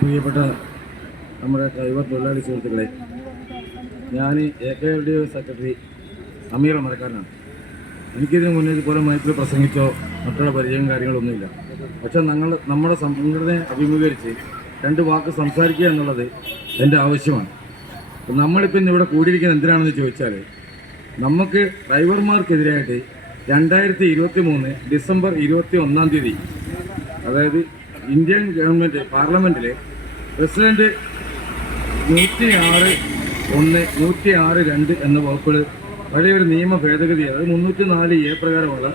പ്രിയപ്പെട്ട നമ്മുടെ ഡ്രൈവർ തൊഴിലാളി സുഹൃത്തുക്കളെ, ഞാൻ AKLDA സെക്രട്ടറി അമീർ അമരക്കാരനാണ്. എനിക്കിതിന് മുന്നേ ഇതുപോലെ മൈക്കിൽ പ്രസംഗിച്ചോ മറ്റുള്ള പരിചയം കാര്യങ്ങളൊന്നുമില്ല. പക്ഷെ നമ്മുടെ സംഘടനയെ അഭിമുഖീകരിച്ച് രണ്ട് വാക്ക് സംസാരിക്കുക എന്നുള്ളത് എൻ്റെ ആവശ്യമാണ്. നമ്മളിപ്പോൾ ഇന്നിവിടെ കൂടിയിരിക്കുന്നത് എന്തിനാണെന്ന് ചോദിച്ചാൽ, നമുക്ക് ഡ്രൈവർമാർക്കെതിരായിട്ട് 2023 ഡിസംബർ 21 അതായത് ഇന്ത്യൻ ഗവൺമെൻറ് പാർലമെൻറ്റിലെ പ്രസിഡന്റ് 106(1) 106(2) എന്ന വകുപ്പിൽ പഴയൊരു നിയമ ഭേദഗതി, അതായത് 304A പ്രകാരമുള്ള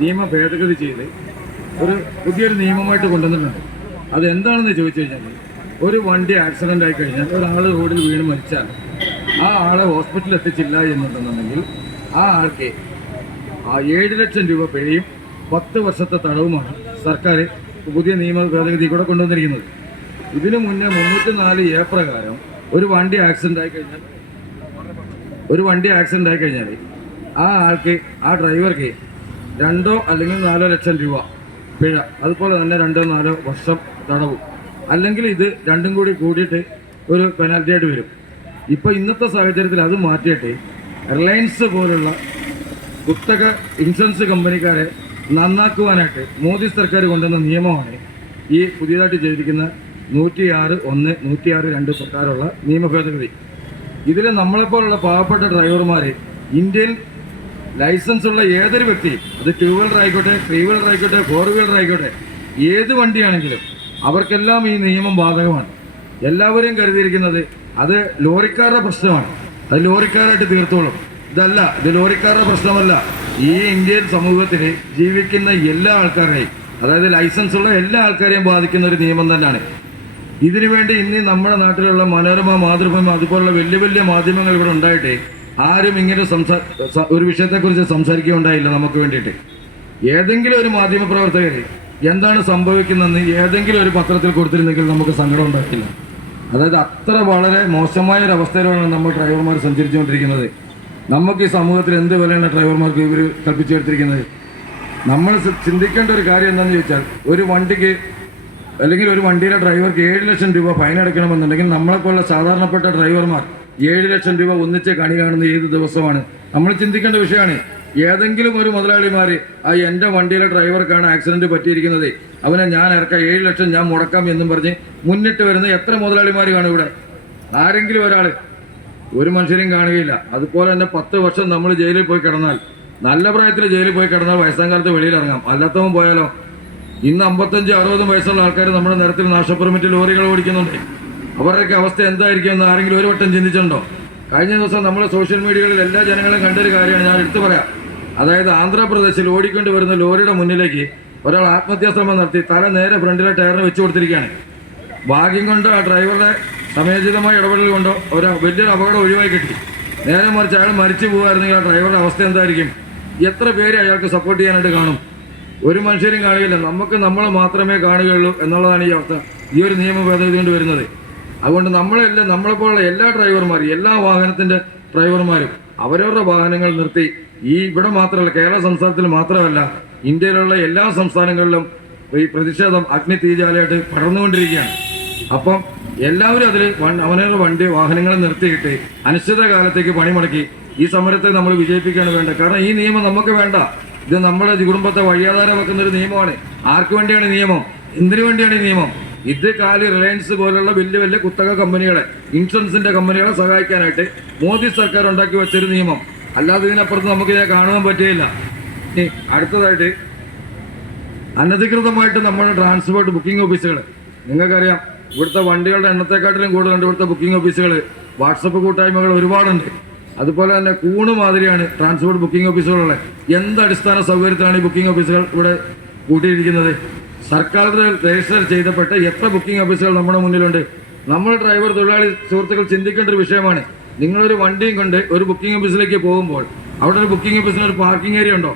നിയമ ഭേദഗതി ചെയ്ത് ഒരു പുതിയൊരു നിയമമായിട്ട് കൊണ്ടുവന്നിട്ടുണ്ട്. അതെന്താണെന്ന് ചോദിച്ചു കഴിഞ്ഞാൽ, ഒരു വണ്ടി ആക്സിഡൻ്റ് ആയി കഴിഞ്ഞാൽ ഒരാൾ റോഡിൽ വീണ് മരിച്ചാൽ ആ ആളെ ഹോസ്പിറ്റലിൽ എത്തിച്ചില്ല എന്നുണ്ടെന്നുണ്ടെങ്കിൽ ആ ആൾക്ക് 7 ലക്ഷം രൂപ പിഴയും 10 വർഷത്തെ തടവുമാണ് സർക്കാർ പുതിയ നിയമ ഭേദഗതി കൂടെ കൊണ്ടുവന്നിരിക്കുന്നത്. ഇതിനു മുന്നേ 304A പ്രകാരം ഒരു വണ്ടി ആക്സിഡൻ്റ് ആയി കഴിഞ്ഞാൽ ആ ആൾക്ക്, ആ ഡ്രൈവർക്ക് 2 അല്ലെങ്കിൽ 4 ലക്ഷം രൂപ പിഴ, അതുപോലെ തന്നെ 2-4 വർഷം തടവും, അല്ലെങ്കിൽ ഇത് രണ്ടും കൂടി കൂടിയിട്ട് ഒരു പെനാൽറ്റി ആയിട്ട് വരും. ഇപ്പോൾ ഇന്നത്തെ സാഹചര്യത്തിൽ അത് മാറ്റിയിട്ട് റിലയൻസ് പോലുള്ള കുത്തക ഇൻഷുറൻസ് കമ്പനിക്കാരെ നന്നാക്കുവാനായിട്ട് മോദി സർക്കാർ കൊണ്ടുവന്ന നിയമമാണ് ഈ പുതിയതായിട്ട് ചെയ്തിരിക്കുന്ന 106(1) 106(2) പ്രകാരമുള്ള നിയമ ഭേദഗതി. ഇതിൽ നമ്മളെപ്പോലുള്ള പാവപ്പെട്ട ഡ്രൈവർമാർ, ഇന്ത്യയിൽ ലൈസൻസ് ഉള്ള ഏതൊരു വ്യക്തിയും, അത് 2 വീലർ ആയിക്കോട്ടെ, 3 വീലർ ആയിക്കോട്ടെ, 4 വീലർ ആയിക്കോട്ടെ, ഏത് വണ്ടിയാണെങ്കിലും അവർക്കെല്ലാം ഈ നിയമം ബാധകമാണ്. എല്ലാവരും കരുതിയിരിക്കുന്നത് അത് ലോറിക്കാരുടെ പ്രശ്നമാണ്, അത് ലോറിക്കാരായിട്ട് തീർത്തോളും. ഇത് ലോറിക്കാരുടെ പ്രശ്നമല്ല. ഈ ഇന്ത്യൻ സമൂഹത്തിൽ ജീവിക്കുന്ന എല്ലാ ആൾക്കാരെയും, അതായത് ലൈസൻസ് ഉള്ള എല്ലാ ആൾക്കാരെയും ബാധിക്കുന്ന ഒരു നിയമം തന്നെയാണ്. ഇതിനുവേണ്ടി ഇന്ന് നമ്മുടെ നാട്ടിലുള്ള മനോരമ, മാതൃഭൂമി അതുപോലുള്ള വലിയ വലിയ മാധ്യമങ്ങൾ ഇവിടെ ഉണ്ടായിട്ട് ആരും ഇങ്ങനെ ഒരു വിഷയത്തെക്കുറിച്ച് സംസാരിക്കുകയുണ്ടായില്ല നമുക്ക് വേണ്ടിയിട്ട്. ഏതെങ്കിലും ഒരു മാധ്യമ പ്രവർത്തകർ എന്താണ് സംഭവിക്കുന്നതെന്ന് ഏതെങ്കിലും ഒരു പത്രത്തിൽ കൊടുത്തിരുന്നെങ്കിൽ നമുക്ക് സങ്കടം ഉണ്ടാക്കില്ല. അതായത് അത്ര വളരെ മോശമായ ഒരു അവസ്ഥയിലാണ് നമ്മൾ ഡ്രൈവർമാർ സഞ്ചരിച്ചുകൊണ്ടിരിക്കുന്നത്. നമുക്ക് ഈ സമൂഹത്തിൽ എന്ത് വിലയാണ് ഡ്രൈവർമാർക്ക് ഇവർ കൽപ്പിച്ചെടുത്തിരിക്കുന്നത്? നമ്മൾ ചിന്തിക്കേണ്ട ഒരു കാര്യം എന്താണെന്ന് ചോദിച്ചാൽ, ഒരു വണ്ടിക്ക് അല്ലെങ്കിൽ ഒരു വണ്ടിയിലെ ഡ്രൈവർക്ക് 7 ലക്ഷം രൂപ ഫൈൻ അടയ്ക്കണമെന്നുണ്ടെങ്കിൽ നമ്മളെപ്പോലുള്ള സാധാരണപ്പെട്ട ഡ്രൈവർമാർ 7 ലക്ഷം രൂപ ഒന്നിച്ച് കണി കാണുന്ന ഏത് ദിവസമാണ്? നമ്മൾ ചിന്തിക്കേണ്ട വിഷയമാണ്. ഏതെങ്കിലും ഒരു മുതലാളിമാർ എൻ്റെ വണ്ടിയിലെ ഡ്രൈവർക്കാണ് ആക്സിഡന്റ് പറ്റിയിരിക്കുന്നത്, അവനെ ഞാൻ ഇറക്കാം, 7 ലക്ഷം ഞാൻ മുടക്കാം എന്നും പറഞ്ഞ് മുന്നിട്ട് വരുന്ന എത്ര മുതലാളിമാർ കാണും ഇവിടെ? ആരെങ്കിലും ഒരാൾ? ഒരു മനുഷ്യരും കാണുകയില്ല. അതുപോലെ തന്നെ 10 വർഷം നമ്മൾ ജയിലിൽ പോയി കിടന്നാൽ, നല്ല പ്രായത്തിൽ ജയിലിൽ പോയി കിടന്നാൽ വയസ്സാം കാലത്ത് വെളിയിലിറങ്ങാം. അല്ലാത്തവൻ പോയാലോ? ഇന്ന് 55-60 വയസ്സുള്ള ആൾക്കാർ നമ്മുടെ നിരത്തിൽ നാശപ്പെർമിറ്റ് ലോറികൾ ഓടിക്കുന്നുണ്ട്. അവരുടെയൊക്കെ അവസ്ഥ എന്തായിരിക്കും എന്ന് ആരെങ്കിലും ഒരു വട്ടം ചിന്തിച്ചിട്ടുണ്ടോ? കഴിഞ്ഞ ദിവസം നമ്മൾ സോഷ്യൽ മീഡിയകളിൽ എല്ലാ ജനങ്ങളും കണ്ടൊരു കാര്യമാണ് ഞാൻ എടുത്തു പറയാം. അതായത് ആന്ധ്രാപ്രദേശിൽ ഓടിക്കൊണ്ട് വരുന്ന ലോറിയുടെ മുന്നിലേക്ക് ഒരാൾ ആത്മഹത്യാശ്രമം നടത്തി തല നേരെ ഫ്രണ്ടിലെ ടയറിന് വെച്ചു കൊടുത്തിരിക്കുകയാണ്. ഭാഗ്യം കൊണ്ട് ആ ഡ്രൈവറുടെ സമയോചിതമായ ഇടപെടൽ കൊണ്ടോ വലിയൊരു അപകടം ഒഴിവായി കിട്ടി. നേരെ മറിച്ച് അയാൾ മരിച്ചു പോകുമായിരുന്നെങ്കിൽ ആ ഡ്രൈവറുടെ അവസ്ഥ എന്തായിരിക്കും? എത്ര പേര് അയാൾക്ക് സപ്പോർട്ട് ചെയ്യാനായിട്ട് കാണും? ഒരു മനുഷ്യരും കാണുകയില്ല. നമുക്ക് നമ്മളെ മാത്രമേ കാണുകയുള്ളൂ എന്നുള്ളതാണ് ഈ അവസ്ഥ, ഈ ഒരു നിയമ ഭേദഗതി കൊണ്ട് വരുന്നത്. അതുകൊണ്ട് നമ്മളെപ്പോലുള്ള എല്ലാ ഡ്രൈവർമാരും, എല്ലാ വാഹനത്തിൻ്റെ ഡ്രൈവർമാരും അവരവരുടെ വാഹനങ്ങൾ നിർത്തി, ഇവിടെ മാത്രമല്ല, കേരള സംസ്ഥാനത്തിൽ മാത്രമല്ല, ഇന്ത്യയിലുള്ള എല്ലാ സംസ്ഥാനങ്ങളിലും ഈ പ്രതിഷേധം അഗ്നി തീജ്വാലയായിട്ട് പടർന്നുകൊണ്ടിരിക്കുകയാണ്. അപ്പം എല്ലാവരും അതിൽ അവനവരുടെ വാഹനങ്ങൾ നിർത്തിയിട്ട് അനിശ്ചിത കാലത്തേക്ക് പണിമുടക്കി ഈ സമരത്തെ നമ്മൾ വിജയിപ്പിക്കുകയാണ് വേണ്ടത്. കാരണം ഈ നിയമം നമുക്ക് വേണ്ട. ഇത് നമ്മുടെ കുടുംബത്തെ വഴിയാധാരം വെക്കുന്ന ഒരു നിയമമാണ്. ആർക്ക് വേണ്ടിയാണ് നിയമം? എന്തിനു വേണ്ടിയാണ് ഈ നിയമം? ഇത് റിലയൻസ് പോലുള്ള വലിയ വലിയ കുത്തക കമ്പനികളെ, ഇൻഷുറൻസിന്റെ കമ്പനികളെ സഹായിക്കാനായിട്ട് മോദി സർക്കാർ ഉണ്ടാക്കി വെച്ചൊരു നിയമം. അല്ലാതെ ഇതിനപ്പുറത്ത് നമുക്ക് ഇതിനെ കാണുവാൻ പറ്റുകയില്ല. ഇനി അടുത്തതായിട്ട്, അനധികൃതമായിട്ട് നമ്മുടെ ട്രാൻസ്പോർട്ട് ബുക്കിംഗ് ഓഫീസുകൾ, നിങ്ങൾക്കറിയാം ഇവിടുത്തെ വണ്ടികളുടെ എണ്ണത്തെക്കാട്ടിലും കൂടുതലുണ്ട് ഇവിടുത്തെ ബുക്കിംഗ് ഓഫീസുകൾ. വാട്സപ്പ് കൂട്ടായ്മകൾ ഒരുപാടുണ്ട്. അതുപോലെ തന്നെ കൂണ് മാതിരിയാണ് ട്രാൻസ്പോർട്ട് ബുക്കിംഗ് ഓഫീസുകളുള്ളത്. എന്ത് അടിസ്ഥാന സൗകര്യത്തിലാണ് ഈ ബുക്കിംഗ് ഓഫീസുകൾ ഇവിടെ കൂട്ടിയിരിക്കുന്നത്? സർക്കാർ രജിസ്റ്റർ ചെയ്തപ്പെട്ട എത്ര ബുക്കിംഗ് ഓഫീസുകൾ നമ്മുടെ മുന്നിലുണ്ട്? നമ്മൾ ഡ്രൈവർ തൊഴിലാളി സുഹൃത്തുക്കൾ ചിന്തിക്കേണ്ട ഒരു വിഷയമാണ്. നിങ്ങളൊരു വണ്ടിയും കൊണ്ട് ഒരു ബുക്കിംഗ് ഓഫീസിലേക്ക് പോകുമ്പോൾ അവിടെ ഒരു ബുക്കിംഗ് ഓഫീസിന് ഒരു പാർക്കിംഗ് ഏരിയ ഉണ്ടോ?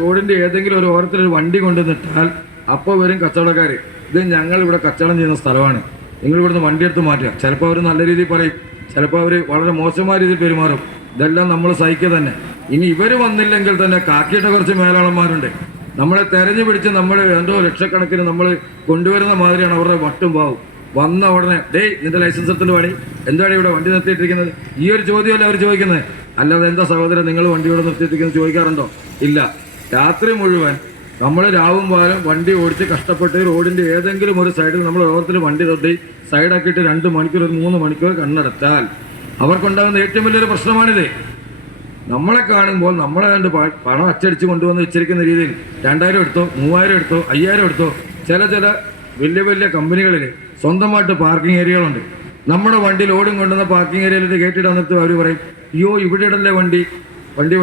റോഡിൻ്റെ ഏതെങ്കിലും ഒരു ഓരത്തിൽ ഒരു വണ്ടി കൊണ്ട് നിട്ടാൽ അപ്പോൾ വരും കച്ചവടക്കാർ, ഇത് ഞങ്ങൾ ഇവിടെ കച്ചവടം ചെയ്യുന്ന സ്ഥലമാണ്, നിങ്ങൾ ഇവിടുന്ന് വണ്ടി എടുത്ത് മാറ്റുക. ചിലപ്പോൾ അവർ നല്ല രീതിയിൽ പറയും, ചിലപ്പോൾ അവർ വളരെ മോശമായ രീതിയിൽ പെരുമാറും. ഇതെല്ലാം നമ്മൾ സഹിക്കുക തന്നെ. ഇനി ഇവർ വന്നില്ലെങ്കിൽ തന്നെ കാക്കിയിട്ട കുറച്ച് മേലാളന്മാരുണ്ട്, നമ്മളെ തെരഞ്ഞു പിടിച്ച് നമ്മൾ എന്തോ ലക്ഷക്കണക്കിന് നമ്മൾ കൊണ്ടുവരുന്ന മാതിരിയാണ് അവരുടെ വട്ടും പാവും. വന്ന ഉടനെ നിന്റെ ലൈസൻസ് എടുത്തിട്ട് പണി, എന്താണ് ഇവിടെ വണ്ടി നിർത്തിയിട്ടിരിക്കുന്നത്? ഈ ഒരു ചോദ്യമല്ല അവർ ചോദിക്കുന്നത്. അല്ലാതെ എന്താ സഹോദരൻ നിങ്ങൾ വണ്ടി ഇവിടെ നിർത്തിയിട്ടിരിക്കുന്നത് ചോദിക്കാറുണ്ടോ? ഇല്ല. രാത്രി മുഴുവൻ നമ്മൾ രാവും പാലും വണ്ടി ഓടിച്ച് കഷ്ടപ്പെട്ട് റോഡിന്റെ ഏതെങ്കിലും ഒരു സൈഡിൽ നമ്മൾ ഓരത്തിൽ വണ്ടി തൊട്ടി സൈഡാക്കിയിട്ട് 2 മണിക്കൂർ 3 മണിക്കൂർ കണ്ണടച്ചാൽ അവർക്കുണ്ടാകുന്ന ഏറ്റവും വലിയൊരു പ്രശ്നമാണിത്. നമ്മളെ കാണുമ്പോൾ നമ്മളെ കണ്ട് പണം അച്ചടിച്ച് കൊണ്ടുവന്ന് വെച്ചിരിക്കുന്ന രീതിയിൽ 2000 എടുത്തോ, 3000 എടുത്തോ, 5000 എടുത്തോ. ചില വലിയ വലിയ കമ്പനികളിൽ സ്വന്തമായിട്ട് പാർക്കിംഗ് ഏരിയകളുണ്ട്. നമ്മുടെ വണ്ടി ലോഡും കൊണ്ടുവന്ന പാർക്കിംഗ് ഏരിയയിലിട്ട് കയറ്റിയിട്ട് വന്നിട്ട് അവർ പറയും, അയ്യോ ഇവിടെ ഇടല്ലേ വണ്ടി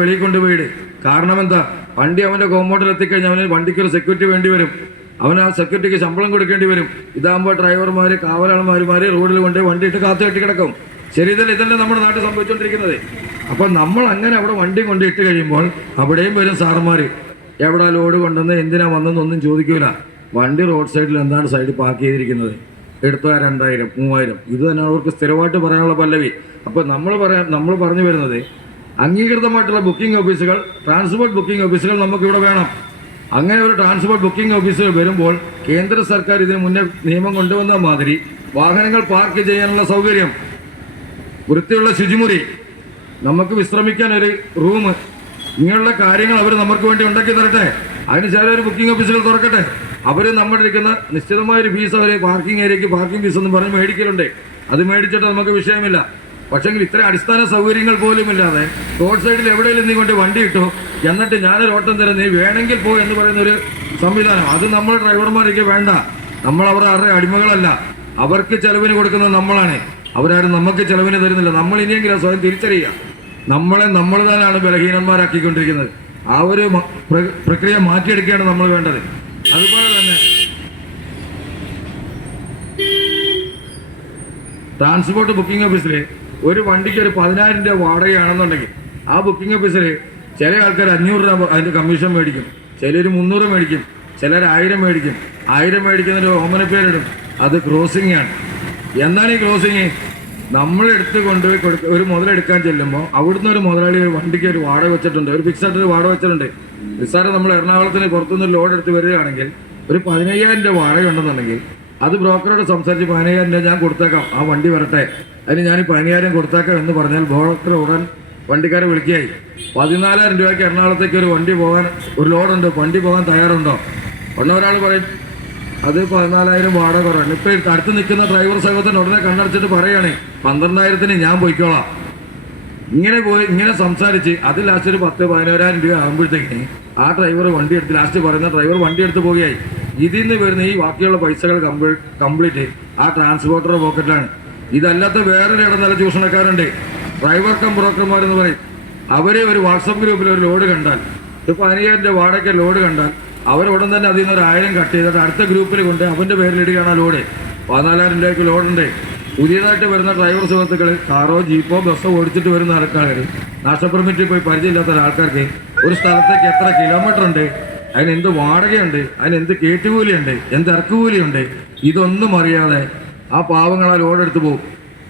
വെളിയിൽ കൊണ്ടുപോയിട്. കാരണം എന്താ? വണ്ടി അവൻ്റെ കോമ്പൗണ്ടിൽ എത്തിക്കഴിഞ്ഞാൽ അവന് വണ്ടിക്ക് ഒരു സെക്യൂരിറ്റി വേണ്ടി വരും. അവന് ആ സെക്യൂരിറ്റിക്ക് ശമ്പളം കൊടുക്കേണ്ടി വരും. ഇതാകുമ്പോൾ ഡ്രൈവർമാർ കാവലാളന്മാർ റോഡിൽ കൊണ്ട് വണ്ടി ഇട്ട് കാത്തു കെട്ടി കിടക്കും. ശരി, ഇതല്ലേ നമ്മുടെ നാട്ടിൽ സംഭവിച്ചുകൊണ്ടിരിക്കുന്നത്. അപ്പോൾ നമ്മൾ അങ്ങനെ അവിടെ വണ്ടി കൊണ്ട് ഇട്ട് കഴിയുമ്പോൾ അവിടെയും വരും സാറന്മാർ, എവിടെ ലോഡ് കൊണ്ടുവന്ന് എന്തിനാ വന്നെന്നൊന്നും ചോദിക്കൂല. വണ്ടി റോഡ് സൈഡിൽ എന്താണ് സൈഡിൽ പാർക്ക് ചെയ്തിരിക്കുന്നത്, എടുത്ത 2000 3000 ഇത് തന്നെ അവർക്ക് സ്ഥിരമായിട്ട് പറയാനുള്ള പല്ലവി. അപ്പോൾ നമ്മൾ പറഞ്ഞു വരുന്നത് അംഗീകൃതമായിട്ടുള്ള ബുക്കിംഗ് ഓഫീസുകൾ, ട്രാൻസ്പോർട്ട് ബുക്കിംഗ് ഓഫീസുകൾ നമുക്കിവിടെ വേണം. അങ്ങനെ ഒരു ട്രാൻസ്പോർട്ട് ബുക്കിംഗ് ഓഫീസുകൾ വരുമ്പോൾ കേന്ദ്ര സർക്കാർ ഇതിന് മുന്നേ നിയമം കൊണ്ടുവന്ന മാതിരി വാഹനങ്ങൾ പാർക്ക് ചെയ്യാനുള്ള സൗകര്യം, വൃത്തിയുള്ള ശുചിമുറി, നമുക്ക് വിശ്രമിക്കാൻ ഒരു റൂം, ഇങ്ങനെയുള്ള കാര്യങ്ങൾ അവർ നമുക്ക് വേണ്ടി ഉണ്ടാക്കി തരട്ടെ. അതിന് ചില ഒരു ബുക്കിംഗ് ഓഫീസുകൾ തുറക്കട്ടെ. അവർ നമ്മളിരിക്കുന്ന നിശ്ചിതമായൊരു ഫീസ് അവർ പാർക്കിംഗ് ഏരിയയ്ക്ക് പാർക്കിംഗ് ഫീസ് എന്ന് പറഞ്ഞ് മേടിക്കലുണ്ട്. അത് മേടിച്ചിട്ട് നമുക്ക് വിഷയമില്ല. പക്ഷെങ്കിൽ ഇത്ര അടിസ്ഥാന സൗകര്യങ്ങൾ പോലും ഇല്ലാതെ റോഡ് സൈഡിൽ എവിടെയെങ്കിലും നീ കൊണ്ട് വണ്ടി ഇട്ടു, എന്നിട്ട് ഞാനൊരു ഓട്ടം തരാം, നീ വേണമെങ്കിൽ പോ എന്ന് പറയുന്നൊരു സംവിധാനം, അത് നമ്മൾ ഡ്രൈവർമാർക്ക് വേണ്ട. നമ്മൾ അവരുടെ അടിമകളല്ല. അവർക്ക് ചെലവിന് കൊടുക്കുന്നത് നമ്മളാണ്. അവരാരും നമുക്ക് ചെലവിന് തരുന്നില്ല. നമ്മൾ ഇനിയെങ്കിലും സ്വയം തിരിച്ചറിയുക. നമ്മൾ തന്നെയാണ് ബലഹീനന്മാരാക്കിക്കൊണ്ടിരിക്കുന്നത്. ആ ഒരു പ്രക്രിയ മാറ്റിയെടുക്കുകയാണ് നമ്മൾ വേണ്ടത്. അതുപോലെ തന്നെ ട്രാൻസ്പോർട്ട് ബുക്കിംഗ് ഓഫീസിൽ ഒരു വണ്ടിക്ക് ഒരു 10,000 രൂപ വാടകയാണെന്നുണ്ടെങ്കിൽ ആ ബുക്കിംഗ് ഓഫീസിൽ ചില ആൾക്കാർ 500 രൂപ അതിൻ്റെ കമ്മീഷൻ മേടിക്കും, ചിലർ 300 മേടിക്കും, ചിലർ 1000 മേടിക്കും. 1000 മേടിക്കുന്നതിന് ഓമന പേരിടും. അത് ക്രോസിംഗ് ആണ്. എന്താണ് ഈ ക്രോസിങ്? നമ്മൾ എടുത്ത് കൊണ്ടുപോയി ഒരു മുതലെടുക്കാൻ ചെല്ലുമ്പോൾ അവിടുന്ന് ഒരു മുതലാളി ഒരു വണ്ടിക്ക് ഒരു വാടക വെച്ചിട്ടുണ്ട്, ഒരു ഫിക്സഡ് ഒരു വാടക വെച്ചിട്ടുണ്ട്. നിസ്സാരം നമ്മൾ എറണാകുളത്തിന് പുറത്തുനിന്ന് ലോഡ് എടുത്ത് വരികയാണെങ്കിൽ ഒരു 15,000 രൂപ വാടക ഉണ്ടെന്നുണ്ടെങ്കിൽ അത് ബ്രോക്കറോട് സംസാരിച്ച് 15,000 രൂപ ഞാൻ കൊടുത്തേക്കാം, ആ വണ്ടി വരട്ടെ, അതിന് ഞാൻ 15,000 കൊടുത്തേക്കാം എന്ന് പറഞ്ഞാൽ ബ്രോക്കർ ഉടൻ വണ്ടിക്കാരെ വിളിക്കുകയായി. 14,000 രൂപയ്ക്ക് എറണാകുളത്തേക്ക് ഒരു വണ്ടി പോകാൻ ഒരു ലോഡുണ്ട്, വണ്ടി പോകാൻ തയ്യാറുണ്ടോ? ഒരാൾ പറയും അത് 14,000 വാടക കുറവാണ്. ഇപ്പൊ അടുത്ത് നിൽക്കുന്ന ഡ്രൈവർ സഹോദരൻ ഉടനെ കണ്ണടച്ചിട്ട് പറയുകയാണ് 12,000 ഞാൻ പോയിക്കോളാം. ഇങ്ങനെ സംസാരിച്ച് അത് ലാസ്റ്റ് ഒരു 10,000-15,000 രൂപ ആകുമ്പോഴത്തേക്കിന് ആ ഡ്രൈവർ വണ്ടി എടുത്ത് ലാസ്റ്റ് പറയുന്ന ഡ്രൈവർ വണ്ടി എടുത്ത് പോവുകയായി. ഇതിൽ നിന്ന് വരുന്ന ഈ ബാക്കിയുള്ള പൈസകൾ കംപ്ലീറ്റ് ആ ട്രാൻസ്പോർട്ടറുടെ പോക്കറ്റിലാണ്. ഇതല്ലാത്ത വേറൊരു ഇടനില ചൂഷണക്കാരുണ്ട്, ഡ്രൈവർ കം ബ്രോക്കർമാരെന്ന് പറയും. അവരെ ഒരു വാട്സപ്പ് ഗ്രൂപ്പിൽ ഒരു ലോഡ് കണ്ടാൽ, ഇപ്പോൾ 15,000 രൂപ വാടക ലോഡ് കണ്ടാൽ അവരുടൻ തന്നെ അതിൽ നിന്ന് 1,000 കട്ട് ചെയ്തിട്ട് അടുത്ത ഗ്രൂപ്പിൽ കൊണ്ട് അവൻ്റെ പേരിലിടുകയാണ് ലോഡ്. 14,000 രൂപയ്ക്ക് ലോഡുണ്ട്. പുതിയതായിട്ട് വരുന്ന ഡ്രൈവർ സുഹൃത്തുക്കൾ കാറോ ജീപ്പോ ബസ്സോ ഓടിച്ചിട്ട് വരുന്ന ആൾക്കാർ, നാഷണൽ പെർമിറ്റിൽ പോയി പരിചയമില്ലാത്ത ആൾക്കാർക്ക് ഒരു സ്ഥലത്തേക്ക് എത്ര കിലോമീറ്റർ ഉണ്ട്, അതിനെന്ത് വാടകയുണ്ട്, അതിനെന്ത് കയറ്റുകൂലിയുണ്ട്, എന്ത് ഇറക്കുകൂലിയുണ്ട്, ഇതൊന്നും അറിയാതെ ആ പാവങ്ങൾ ആ ലോഡെടുത്ത് പോകും.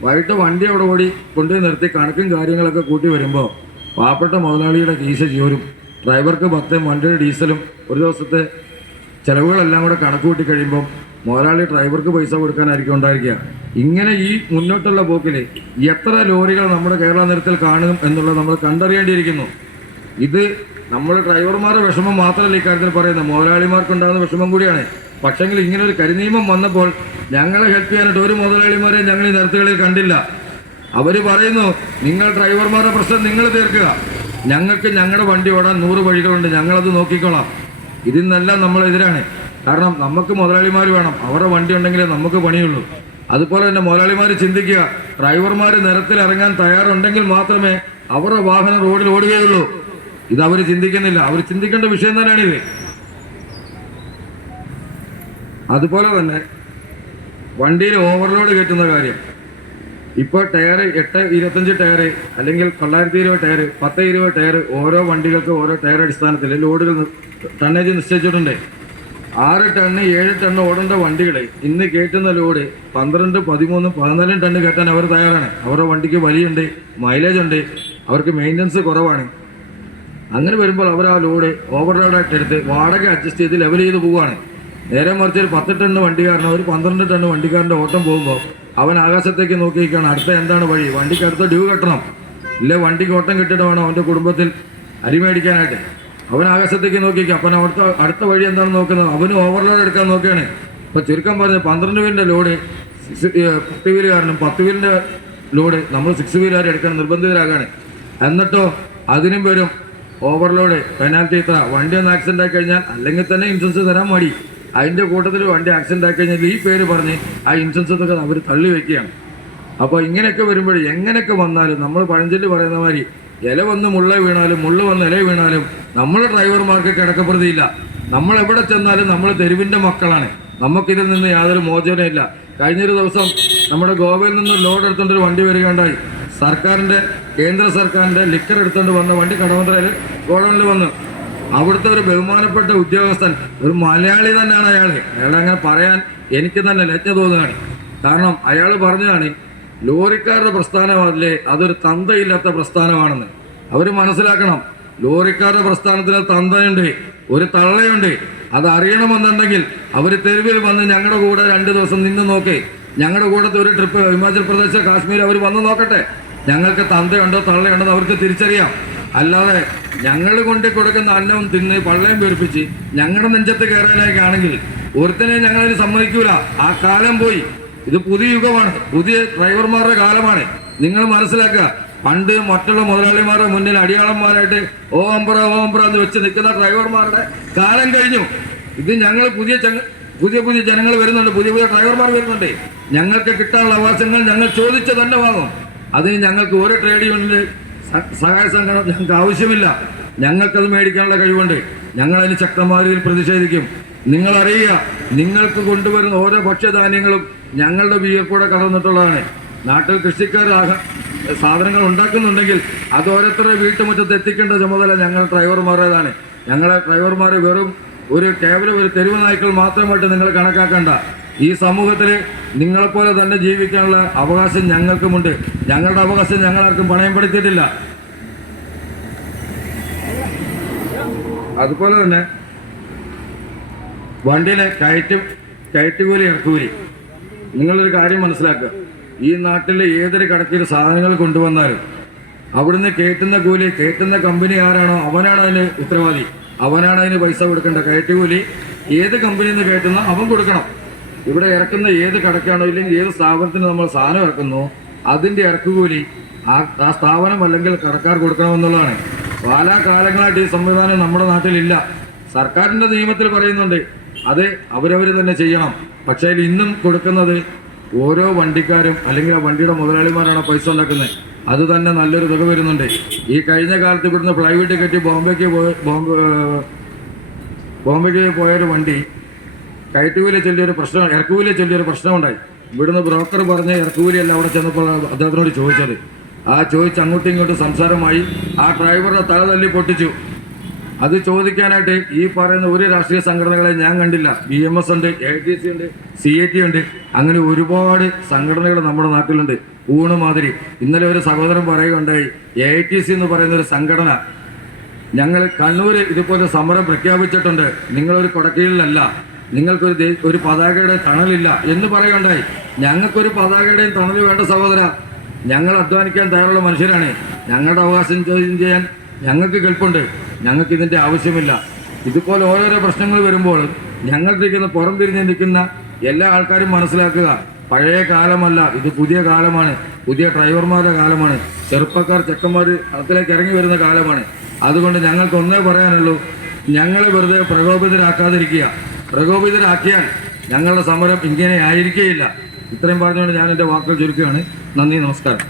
വൈകിട്ട് വണ്ടി അവിടെ ഓടി കൊണ്ടുപോയി നിർത്തി കണക്കും കാര്യങ്ങളൊക്കെ കൂട്ടി വരുമ്പോൾ പാവപ്പെട്ട മുതലാളിയുടെ കീശ ചോരും. ഡ്രൈവർക്ക് 10 വണ്ടിയുടെ ഡീസലും ഒരു ദിവസത്തെ ചിലവുകളെല്ലാം കൂടെ കണക്ക് കൂട്ടി കഴിയുമ്പോൾ മുതലാളി ഡ്രൈവർക്ക് പൈസ കൊടുക്കാനായിരിക്കും ഉണ്ടായിരിക്കുക. ഇങ്ങനെ ഈ മുന്നോട്ടുള്ള പോക്കിൽ എത്ര ലോറികൾ നമ്മുടെ കേരള നിരത്തിൽ കാണും എന്നുള്ളത് നമ്മൾ കണ്ടറിയേണ്ടിയിരിക്കുന്നു. ഇത് നമ്മൾ ഡ്രൈവർമാരുടെ വിഷമം മാത്രമല്ല ഇക്കാര്യത്തിൽ പറയുന്നത്, മുതലാളിമാർക്കുണ്ടാകുന്ന വിഷമം കൂടിയാണ്. പക്ഷെങ്കിൽ ഇങ്ങനെ ഒരു കരിനിയമം വന്നപ്പോൾ ഞങ്ങളെ ഹെൽപ്പ് ചെയ്യാനായിട്ട് ഒരു മുതലാളിമാരെയും ഞങ്ങൾ ഈ നിരത്തുകളിൽ കണ്ടില്ല. അവർ പറയുന്നു നിങ്ങൾ ഡ്രൈവർമാരുടെ പ്രശ്നം നിങ്ങൾ തീർക്കുക, ഞങ്ങൾക്ക് ഞങ്ങളുടെ വണ്ടി ഓടാൻ 100 വഴികളുണ്ട്, ഞങ്ങളത് നോക്കിക്കോളാം. ഇതിൽ നിന്നെല്ലാം നമ്മളെതിരാണ്. കാരണം നമുക്ക് മുതലാളിമാർ വേണം, അവരുടെ വണ്ടി ഉണ്ടെങ്കിലേ നമുക്ക് പണിയുള്ളൂ. അതുപോലെ തന്നെ മുതലാളിമാർ ചിന്തിക്കുക, ഡ്രൈവർമാർ നിരത്തിൽ ഇറങ്ങാൻ തയ്യാറുണ്ടെങ്കിൽ മാത്രമേ അവരുടെ വാഹനം റോഡിൽ ഓടുകയുള്ളൂ. ഇത് അവർ ചിന്തിക്കുന്നില്ല. അവർ ചിന്തിക്കേണ്ട വിഷയം തന്നെയാണിത്. അതുപോലെ തന്നെ വണ്ടിയിൽ ഓവർലോഡ് കയറ്റുന്ന കാര്യം. ഇപ്പോൾ ടയർ 825 ടയർ അല്ലെങ്കിൽ 920 ടയർ, 1020 ടയർ ഓരോ വണ്ടികൾക്ക് ഓരോ ടയർ അടിസ്ഥാനത്തിൽ ലോഡുകൾ ടണ്ണേജ് നിശ്ചയിച്ചിട്ടുണ്ട്. 6 ടണ്ണ് 7 ടണ്ണ് ഓടേണ്ട വണ്ടികൾ ഇന്ന് കയറ്റുന്ന ലോഡ് 12, 13, 14 ടണ്ണ് കയറ്റാൻ അവർ തയ്യാറാണ്. അവരുടെ വണ്ടിക്ക് വലിയുണ്ട്, മൈലേജ് ഉണ്ട്, അവർക്ക് മെയിൻ്റനൻസ് കുറവാണ്. അങ്ങനെ വരുമ്പോൾ അവർ ആ ലോഡ് ഓവർലോഡായിട്ട് എടുത്ത് വാടക അഡ്ജസ്റ്റ് ചെയ്ത് ലെവൽ ചെയ്ത് പോവുകയാണ്. നേരെ മറിച്ച് ഒരു 10 ടണ്ണ് വണ്ടിക്കാരനോ ഒരു 12 ടണ്ണ് വണ്ടിക്കാരൻ്റെ ഓട്ടം പോകുമ്പോൾ അവൻ ആകാശത്തേക്ക് നോക്കിയിരിക്കുകയാണ്, അടുത്ത എന്താണ് വഴി, വണ്ടിക്ക് അടുത്ത ഡ്യൂ കെട്ടണം, ഇല്ലേ വണ്ടിക്ക് ഓട്ടം കിട്ടിയിട്ട് വേണം അവൻ്റെ കുടുംബത്തിൽ അരി മേടിക്കാനായിട്ട്. അവൻ ആകാശത്തേക്ക് നോക്കിയിരിക്കുക. അപ്പം അടുത്ത വഴി എന്താണ് നോക്കുന്നത്, അവന് ഓവർലോഡ് എടുക്കാൻ നോക്കുകയാണ്. ഇപ്പോൾ ചുരുക്കം പറഞ്ഞ് 12 വീലിൻ്റെ ലോഡ് 10 വീലുകാരനും 10 വീലിൻ്റെ ലോഡ് നമ്മൾ 6 വീലുകാർ എടുക്കാൻ നിർബന്ധിതരാകാണ്. എന്നിട്ടോ അതിനും വരും ഓവർലോഡ്, പെനാൽറ്റി ഇത്ര, വണ്ടി ഒന്ന് ആക്സിഡൻ്റ് ആയി കഴിഞ്ഞാൽ അല്ലെങ്കിൽ തന്നെ ഇൻഷുറൻസ് തരാൻ മടി, അതിൻ്റെ കൂട്ടത്തിൽ വണ്ടി ആക്സിഡൻ്റ് ആയി കഴിഞ്ഞാൽ ഈ പേര് പറഞ്ഞ് ആ ഇൻഷുറൻസൊക്കെ അവർ തള്ളി വയ്ക്കുകയാണ്. അപ്പോൾ ഇങ്ങനെയൊക്കെ വരുമ്പോൾ എങ്ങനെയൊക്കെ വന്നാലും നമ്മൾ പഴഞ്ചൊല്ലി പറയുന്ന മാതിരി ഇല വന്ന് മുള്ള വീണാലും മുള്ളു വന്ന് ഇല വീണാലും നമ്മൾ ഡ്രൈവർമാർക്ക് കിടക്കപ്രതിയില്ല. നമ്മൾ എവിടെ ചെന്നാലും നമ്മൾ തെരുവിൻ്റെ മക്കളാണ്, നമുക്കിതിൽ നിന്ന് യാതൊരു മോചനമില്ല. കഴിഞ്ഞൊരു ദിവസം നമ്മുടെ ഗോവയിൽ നിന്ന് ലോഡ് എടുത്തുകൊണ്ടൊരു വണ്ടി വരികയുണ്ടായി. കേന്ദ്ര സർക്കാരിൻ്റെ ലിക്കർ എടുത്തുകൊണ്ട് വന്ന വണ്ടി കടവന്ത്രയിൽ ഗോഡൗണിൽ വന്നു. അവിടുത്തെ ഒരു ബഹുമാനപ്പെട്ട ഉദ്യോഗസ്ഥൻ, ഒരു മലയാളി തന്നെയാണ് അയാൾ അങ്ങനെ പറയാൻ എനിക്ക് തന്നെ ലജ്ജ തോന്നുകയാണ്. കാരണം അയാൾ പറഞ്ഞതാണ് ലോറിക്കാരുടെ പ്രസ്ഥാനമല്ലേ അതൊരു തന്തയില്ലാത്ത പ്രസ്ഥാനമാണെന്ന്. അവർ മനസ്സിലാക്കണം, ലോറിക്കാരുടെ പ്രസ്ഥാനത്തിന് തന്തയുണ്ട്, ഒരു തള്ളയുണ്ട്. അത് അറിയണമെന്നുണ്ടെങ്കിൽ അവർ തെരുവിൽ വന്ന് ഞങ്ങളുടെ കൂടെ 2 ദിവസം നിന്ന് നോക്കേ, ഞങ്ങളുടെ കൂടത്തെ ഒരു ട്രിപ്പ് ഹിമാചൽ പ്രദേശ് കാശ്മീർ അവർ വന്ന് നോക്കട്ടെ, ഞങ്ങൾക്ക് തന്തയുണ്ടോ തള്ളയുണ്ടോ എന്ന് അവർക്ക് തിരിച്ചറിയാം. അല്ലാതെ ഞങ്ങൾ കൊണ്ടു കൊടുക്കുന്ന അന്നവും തിന്ന് പള്ളയും പെരുപ്പിച്ച് ഞങ്ങളുടെ നെഞ്ചത്ത് കയറാനായിക്കാണെങ്കിൽ ഒരുത്തനെ ഞങ്ങളതിന് സമ്മതിക്കൂല. ആ കാലം പോയി. ഇത് പുതിയ യുഗമാണ്, പുതിയ ഡ്രൈവർമാരുടെ കാലമാണ്. നിങ്ങൾ മനസ്സിലാക്കുക, പണ്ട് മറ്റുള്ള മുതലാളിമാരുടെ മുന്നിൽ അടിയാളന്മാരായിട്ട് ഓംബ്ര എന്ന് വെച്ച് നിൽക്കുന്ന ഡ്രൈവർമാരുടെ കാലം കഴിഞ്ഞു. ഇത് ഞങ്ങൾ പുതിയ ജനങ്ങൾ വരുന്നുണ്ട്, പുതിയ ഡ്രൈവർമാർ വരുന്നുണ്ട്. ഞങ്ങൾക്ക് കിട്ടാനുള്ള അവകാശങ്ങൾ ഞങ്ങൾ ചോദിച്ച് തന്നെ വാങ്ങും. അതിന് ഞങ്ങൾക്ക് ഒരു ട്രേഡ് യൂണിയനിൽ സഹായ സംഘടന ഞങ്ങൾക്ക് ആവശ്യമില്ല. ഞങ്ങൾക്കത് മേടിക്കാനുള്ള കഴിവുണ്ട്. ഞങ്ങളതിന് ശക്തമായ രീതിയിൽ പ്രതിഷേധിക്കും. നിങ്ങളറിയുക, നിങ്ങൾക്ക് കൊണ്ടുവരുന്ന ഓരോ ഭക്ഷ്യധാന്യങ്ങളും ഞങ്ങളുടെ വിയർപ്പോടെ കടന്നിട്ടുള്ളതാണ്. നാട്ടിൽ കൃഷിക്കാർ സാധനങ്ങൾ ഉണ്ടാക്കുന്നുണ്ടെങ്കിൽ അത് ഓരോരുത്തരുടെ വീട്ടുമുറ്റത്ത് എത്തിക്കേണ്ട ചുമതല ഞങ്ങൾ ഡ്രൈവർമാരുടേതാണ്. ഞങ്ങളെ ഡ്രൈവർമാർ കേവലം ഒരു തെരുവ് നായ്ക്കൾ മാത്രമായിട്ട് നിങ്ങൾ കണക്കാക്കേണ്ട. ഈ സമൂഹത്തിൽ നിങ്ങളെപ്പോലെ തന്നെ ജീവിക്കാനുള്ള അവകാശം ഞങ്ങൾക്കുമുണ്ട്. ഞങ്ങളുടെ അവകാശം ഞങ്ങളാർക്കും പണയം പെടുത്തിയിട്ടില്ല. അതുപോലെ തന്നെ വണ്ടിയിലെ കയറ്റുകൂലി ഇറക്കുകൂലി, നിങ്ങളൊരു കാര്യം മനസ്സിലാക്കുക, ഈ നാട്ടിലെ ഏതൊരു കടക്കിൽ സാധനങ്ങൾ കൊണ്ടുവന്നാലും അവിടുന്ന് കയറ്റുന്ന കമ്പനി ആരാണോ അവനാണ് അതിന് ഉത്തരവാദി, അവനാണ് അതിന് പൈസ കൊടുക്കേണ്ട. കയറ്റുകൂലി ഏത് കമ്പനിയിൽ നിന്ന് കയറ്റുന്നോ അവൻ കൊടുക്കണം. ഇവിടെ ഇറക്കുന്ന ഏത് കടക്കാണോ ഇല്ലെങ്കിൽ ഏത് സ്ഥാപനത്തിന് നമ്മൾ സാധനം ഇറക്കുന്നോ അതിൻ്റെ ഇറക്കുകൂലി ആ സ്ഥാപനം അല്ലെങ്കിൽ കടക്കാർ കൊടുക്കണമെന്നുള്ളതാണ്. കാലാകാലങ്ങളായിട്ട് ഈ സംവിധാനം നമ്മുടെ നാട്ടിലില്ല. സർക്കാരിൻ്റെ നിയമത്തിൽ പറയുന്നുണ്ട് അത് അവരവർ തന്നെ ചെയ്യണം. പക്ഷേ ഇന്നും കൊടുക്കുന്നത് ഓരോ വണ്ടിക്കാരും അല്ലെങ്കിൽ ആ വണ്ടിയുടെ മുതലാളിമാരാണ് പൈസ ഉണ്ടാക്കുന്നത്. അത് തന്നെ നല്ലൊരു തുക വരുന്നുണ്ട്. ഈ കഴിഞ്ഞ കാലത്ത് ഇവിടുന്ന് ഫ്ലൈറ്റ് കെട്ടി ബോംബെക്ക് പോയൊരു വണ്ടി ഇറക്കുകൂലിയെ ചൊല്ലിയൊരു പ്രശ്നമുണ്ടായി. ഇവിടുന്ന് ബ്രോക്കർ പറഞ്ഞ് ഇറക്കുകൂലിയല്ല അവിടെ ചെന്നപ്പോൾ അദ്ദേഹത്തിനോട് ചോദിച്ചത്. ചോദിച്ച് അങ്ങോട്ടും ഇങ്ങോട്ടും സംസാരമായി. ആ ഡ്രൈവറുടെ തല തല്ലി പൊട്ടിച്ചു. അത് ചോദിക്കാനായിട്ട് ഈ പറയുന്ന ഒരു രാഷ്ട്രീയ സംഘടനകളെ ഞാൻ കണ്ടില്ല. BMS ഉണ്ട്, AITC ഉണ്ട്, CAT ഉണ്ട്, അങ്ങനെ ഒരുപാട് സംഘടനകൾ നമ്മുടെ നാട്ടിലുണ്ട്. ഊണ് മാതിരി. ഇന്നലെ ഒരു സഹോദരൻ പറയുകയുണ്ടായി, AITC എന്ന് പറയുന്ന ഒരു സംഘടന ഞങ്ങൾ കണ്ണൂർ ഇതുപോലെ സമരം പ്രഖ്യാപിച്ചിട്ടുണ്ട്, നിങ്ങളൊരു കൊടക്കീഴിലല്ല, നിങ്ങൾക്കൊരു പതാകയുടെ തണലില്ല എന്ന് പറയുകയുണ്ടായി. ഞങ്ങൾക്കൊരു പതാകയുടെയും തണൽ വേണ്ട സഹോദര. ഞങ്ങൾ അധ്വാനിക്കാൻ തയ്യാറുള്ള മനുഷ്യരാണ്. ഞങ്ങളുടെ അവകാശം ചോദ്യം ചെയ്യാൻ ഞങ്ങൾക്ക് കെൽപ്പുണ്ട്. ഞങ്ങൾക്ക് ഇതിൻ്റെ ആവശ്യമില്ല. ഇതുപോലെ ഓരോരോ പ്രശ്നങ്ങൾ വരുമ്പോൾ ഞങ്ങളിരിക്കുന്ന പുറം തിരിഞ്ഞ് നിൽക്കുന്ന എല്ലാ ആൾക്കാരും മനസ്സിലാക്കുക, പഴയ കാലമല്ല, ഇത് പുതിയ കാലമാണ്. പുതിയ ഡ്രൈവർമാരുടെ കാലമാണ്. ചെക്കന്മാർ അതിലേക്ക് ഇറങ്ങി വരുന്ന കാലമാണ്. അതുകൊണ്ട് ഞങ്ങൾക്ക് ഒന്നേ പറയാനുള്ളൂ, ഞങ്ങളെ വെറുതെ പ്രകോപിതരാക്കാതിരിക്കുക. പ്രകോപിതരാക്കിയാൽ ഞങ്ങളുടെ സമരം ഇങ്ങനെ ആയിരിക്കുകയില്ല. ഇത്രയും പറഞ്ഞുകൊണ്ട് ഞാൻ എൻ്റെ വാക്കുകൾ ചുരുക്കുകയാണ്. നന്ദി, നമസ്കാരം.